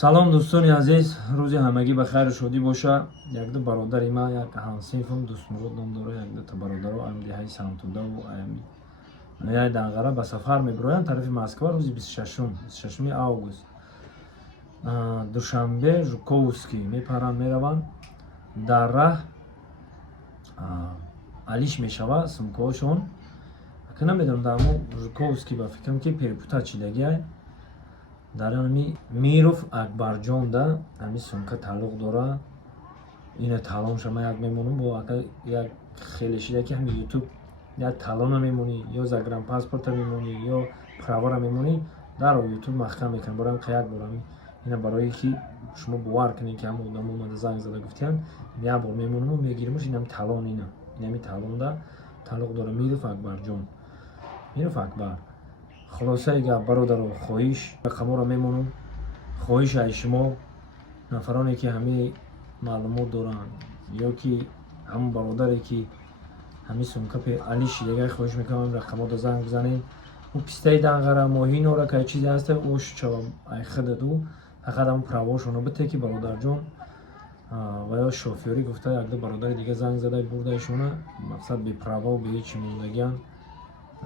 салом дӯстони азиз, рӯзи ҳамагӣ ба хайру шодӣ боша. Якду бародари ман, як ҳамсинфам Дӯстмурод ном дора, якдута бародаро амдиҳаи Самтудаву аяи Данғара ба сафар мебироянд тарафи Москва рӯзи 26 август. Душанбе Жуковский мепаранд, мераванд. Дар раҳ алиш мешава сумкаҳошон. Ка намедонам дар мо Жуковский ба фикрам ки перепута чидагиай. дар ами Миров Акбарҷон да ами сумка тааллуқ дора. Ина талонша ман як мемонам бо як хеле шида ки ҳами ютуб як талона мемонӣ ё загранпаспорта мемонӣ ё правара мемонӣ, даро ютуб маҳкам мекунам. Барам қаяк борам. Ина барое ки шумо бовар кунед ки ҳама одам омада занг зада гуфтиянд як бор мемонам мегиримаш. Инам талон, инами талонда тааллуқ дора Миров Акбарҷон. Миров Акбар. خلاصه گپ برادران، خواهش رقم‌ها را میمونم. خواهش از شما نفرانی که همه معلومات دارن یا که همون برادری که همه سمکپ علی شیدگی خواهش میکنم رقم‌ها را زنگ بزنین. و پسته دنگره ماهین را که چیزی هست اوش چوام ای خدا دو فقط هم پرواشونو بده که برادر جان و یا شوفیوری گفته یک دو برادر دیگه زنگ زده بردهشونه مقصد به پروا و به هیچ موندگیان.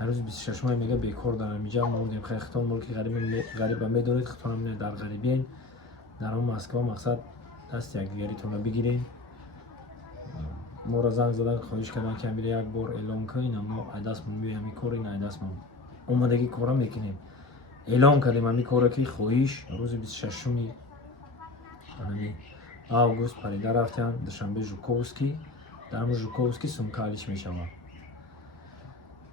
روز 26 ماه میگه بیکار دارم اینجا موندیم. خیلی خطان ملکی غریب میدونید خطانم در غریبین در اون مسکو مقصد دست یک دیگریتون رو بگیرین. ما را زنگ زدن خواهش کردن که میره یک بار اعلام کنین اما دست من همین کار این دست من اومدگی کارا میکنیم. اعلام کردیم همین کارا که خواهش روز 26 август پریده رفتن دوشنبه ژوکووسکی در همون ژوکووسکی سومکالیش میشوند.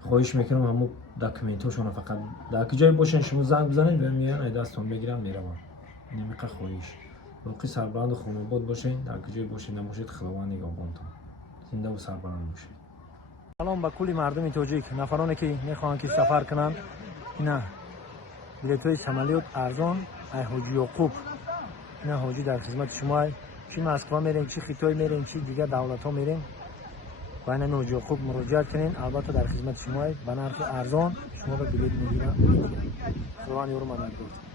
خواهش میکنم همون داکومنتاشون فقط در کجای باشن شما زنگ بزنید و میان دستتون بگیرم میروم. نمیقه خواهش باقی سربلند و خانواد باشین. در کجای باشین نباشید خداوند نگهبانتون. زنده و سربلند باشین. سلام به کل مردم تاجیک، نفرانی که میخوان که سفر کنن. نه بلیط‌های شمالیات ارزان ای حاجی یعقوب. نه حاجی در خدمت شما. چی مسکو میرین، چی خیتای میرین، چی دیگه دولت ها میرین با این حاجی یعقوب مراجعت کنین. البته در خدمت شما به نرخ ارزان شما رو بلیط میگیرن. خداوند یارو مدد کنه.